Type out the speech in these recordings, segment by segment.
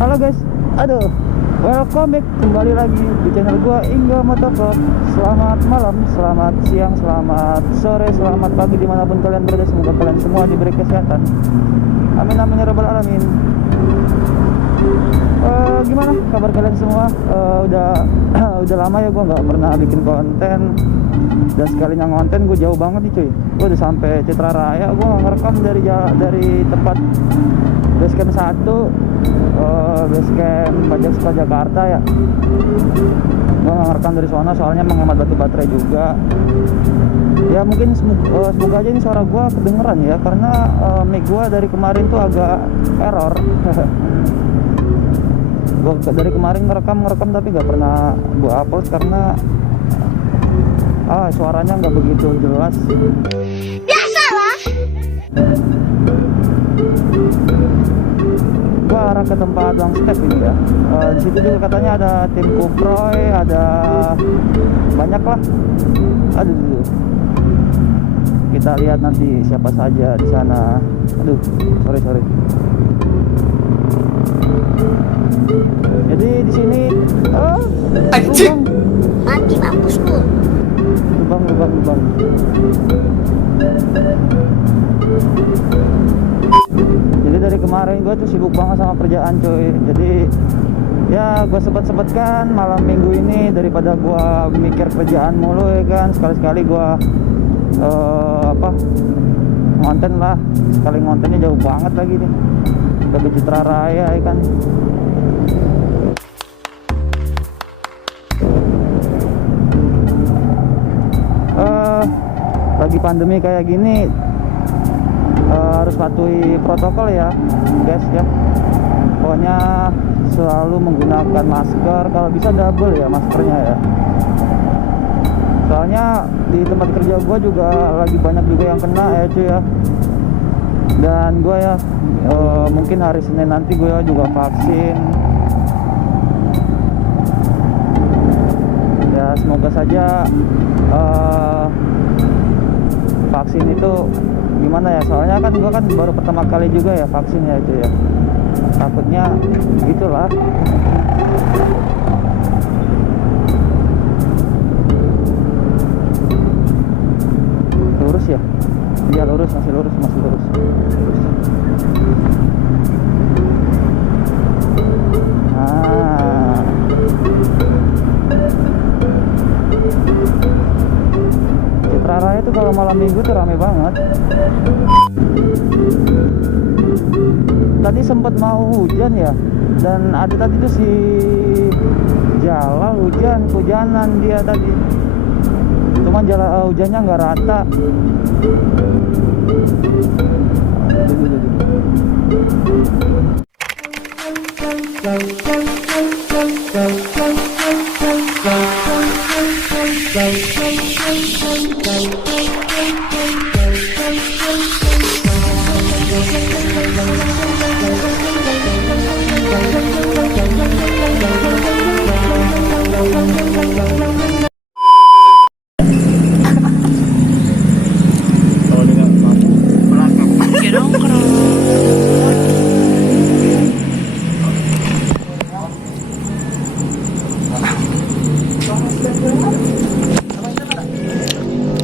Halo guys, aduh, welcome back kembali lagi di channel gua Ingga Motovlog. Selamat malam, selamat siang, selamat sore, selamat pagi dimanapun kalian berada. Semoga kalian semua diberi kesehatan. Amin amin ya rabbal alamin. Gimana kabar kalian semua? Udah lama ya gua nggak pernah bikin konten. Dan sekalinya ngonten gue jauh banget nih cuy. Gue udah sampai Citra Raya. Gue ngerekam dari tempat basecamp 1, basecamp Pajak Jakarta ya. Gue ngerekam dari sana soalnya menghemat baterai juga. Ya mungkin semoga aja ini suara gue kedengeran ya, karena mic gue dari kemarin tuh agak error. Gue dari kemarin ngerekam tapi nggak pernah gue upload karena suaranya nggak begitu jelas. Biasalah. Gua arah ke tempat long step ini ya. Di situ juga katanya ada tim Kuproy, ada banyak lah. Aduh. Kita lihat nanti siapa saja di sana. Aduh, sorry. Jadi di sini Anjing. Mati mampus lu. lubang. Jadi dari kemarin gue tuh sibuk banget sama kerjaan cuy. Jadi ya gue sempet-sempetkan malam minggu ini daripada gue mikir kerjaan mulu ya kan. Sekali-sekali gue ngonten lah. Sekali ngontennya jauh banget lagi nih ke Citra Raya ya kan. Lagi pandemi kayak gini harus patuhi protokol ya guys ya. Pokoknya selalu menggunakan masker, kalau bisa double ya maskernya ya. Soalnya di tempat kerja gue juga lagi banyak juga yang kena ya cuy ya. Dan gue ya mungkin hari Senin nanti gue juga vaksin. Ya semoga saja vaksin itu gimana ya, soalnya kan gue kan baru pertama kali juga ya vaksin ya itu ya, takutnya gitulah. Lurus ya, iya lurus, masih lurus. Citra Raya itu kalau malam minggu tuh rame banget. Tadi sempat mau hujan ya, dan ada tadi tuh si Jalal hujanan dia tadi. Cuman hujannya nggak rata.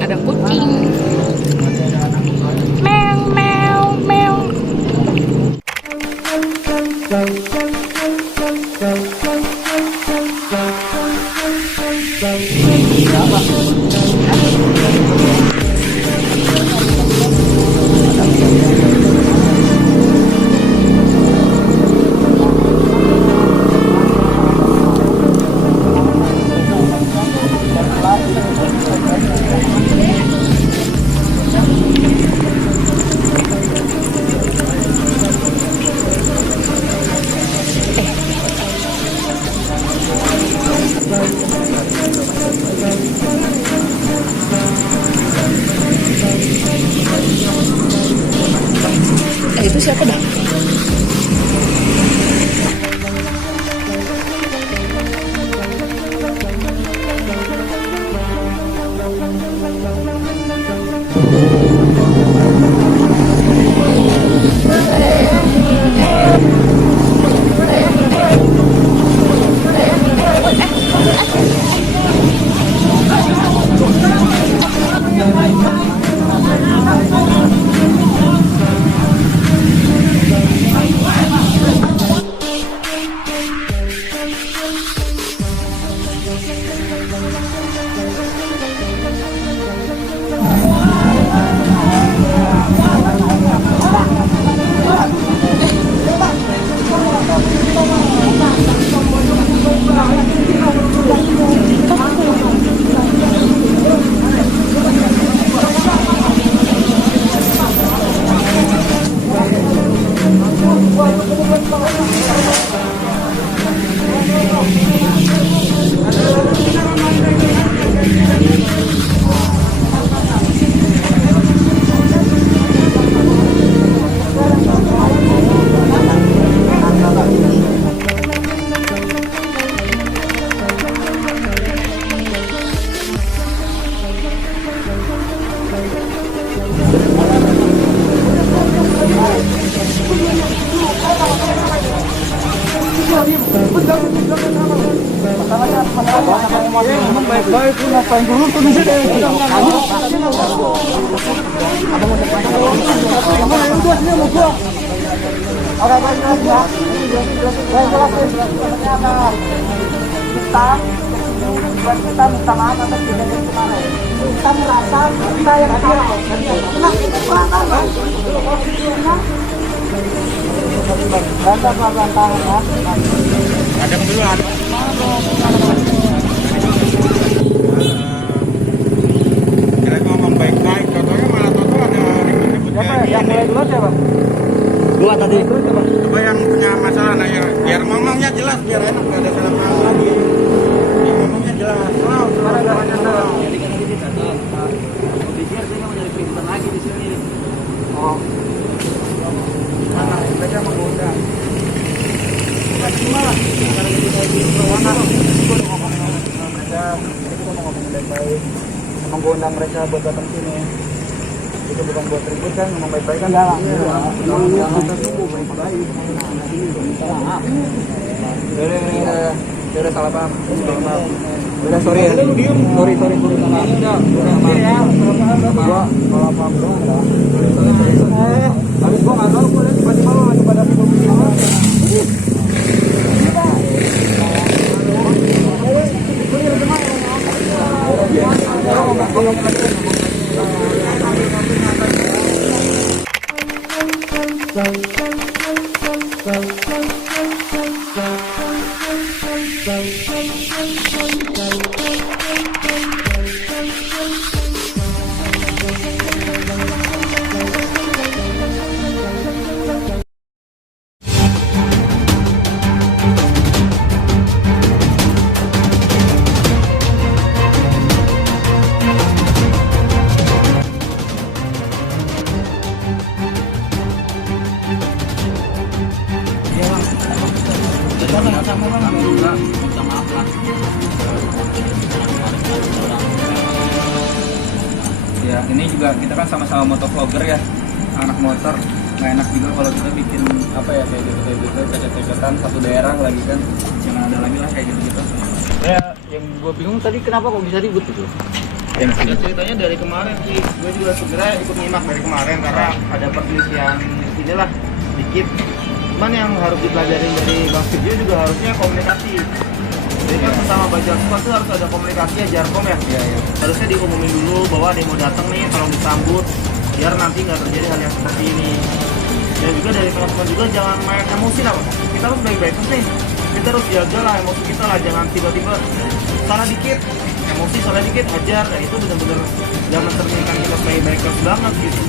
Ada kucing. Meow. Itu siapa dah? Ngapain dulu tuh di sini? Oke, baik jelas ya. Baik jelas ternyata kita minta maaf atas kejadian kemarin. Kita merasa kita yang salah. Kenapa kita pelanggar, Bang? Pelan-pelan tangan ya. Ada dulu ada. Kira ngomong baik-baik, contohnya malah toto ada ribut-ribut kayak Yang mulai dulu siapa? Dua tadi. Coba yang punya masalah nanya, biar ngomongnya jelas, biar enak, nggak ada salah paham lagi. Ya, ngomongnya jelas. Mana jalannya tuh? Jadi kan ini kata Obligir saya mau nyari keributan lagi di sini. Oh. Mana? Mereka mengundang. Gimana? Karena itu saya di mana? Gue ngomong sama mereka, kita mau ngomong baik-baik. Emang gue undang mereka buat datang sini. Itu bukan buat ribut kan, ngomong baik-baik kan? Enggak lah. Kita tunggu baik-baik. Udah salah paham. Udah sorry ya. Sorry salah. Udah ya. Gua salah paham doang dah. Habis gua enggak tahu gua tiba-tiba lu lagi pada video begini. Minta maaf lah. Ya ini juga kita kan sama-sama motovlogger ya, anak motor. Nggak enak juga kalau kita bikin apa ya kayak gitu cecet-cecetan satu daerah lagi kan, jangan ada lagi lah kayak gitu. Ya, yang gua bingung tadi kenapa kok bisa ribut gitu? Ya, ceritanya dari kemarin sih, gue juga segera ikut nyimak dari kemarin karena ada perselisihan inilah dikit. Cuman yang harus dipelajarin dari Bang Studio juga harusnya komunikasi. Jadi kan pertama baca suka tuh harus ada komunikasi ya, jarkom ya. Harusnya diumumin dulu bahwa ada yang mau datang nih, tolong disambut biar nanti nggak terjadi hal yang seperti ini. Dan juga dari teman-teman juga jangan main emosi lah, Bang. Kita harus baik-baik nih. Kita harus jaga lah emosi kita lah, jangan tiba-tiba salah dikit, emosi salah dikit hajar. Nah, itu benar-benar jangan mencerminkan kita sebagai bikers banget gitu.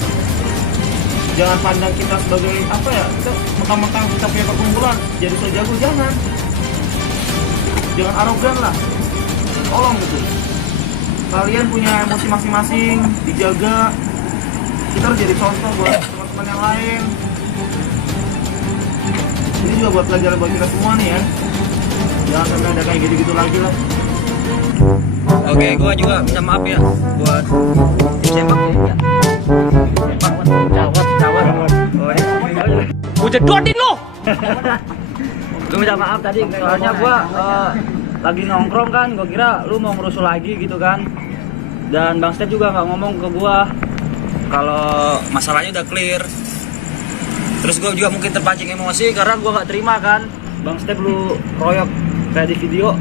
Jangan pandang kita sebagai apa ya, kita mentang-mentang kita punya perkumpulan jadi so jago, jangan arogan lah, tolong gitu. Kalian punya emosi masing-masing, dijaga. Kita harus jadi contoh buat teman-teman yang lain. Ini juga buat pelajaran buat kita semua nih ya, jangan sampai ada kayak gitu-gitu lagi lah. Oke, gua juga minta maaf ya buat tim sepak ya. Cawat. Gua jedotin lu. Gua minta maaf tadi soalnya gua lagi nongkrong kan, gua kira lu mau ngerusuh lagi gitu kan. Dan Bang Step juga nggak ngomong ke gua kalau masalahnya udah clear. Terus gua juga mungkin terpancing emosi karena gua nggak terima kan Bang Step lu royok kayak di video.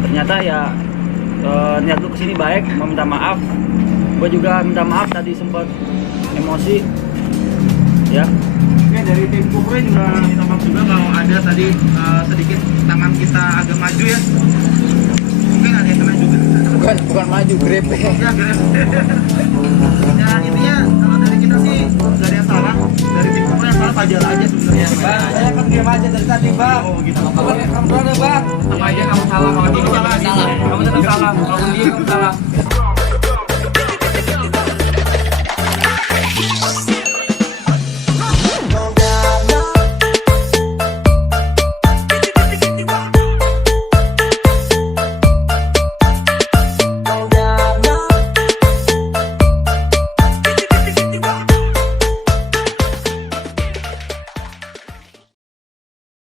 Ternyata ya niat lu kesini baik, mau minta maaf. Gue juga minta maaf tadi sempat emosi ya. Oke, dari tim Kupre juga minta maaf juga kalau ada tadi sedikit tangan kita agak maju ya. Mungkin ada yang kena juga. Bukan maju, grepe. Ya, ya intinya kalau dari kita sih nggak ada yang salah. Dari tim Kupre yang salah Fajar aja sebenarnya. Bang, saya kan diam aja dari tadi, Bang. Oh gitu. Kamu ada, Bang. Sama aja kamu salah, kalau dia salah. Kamu tetap salah, kalau dia kamu salah.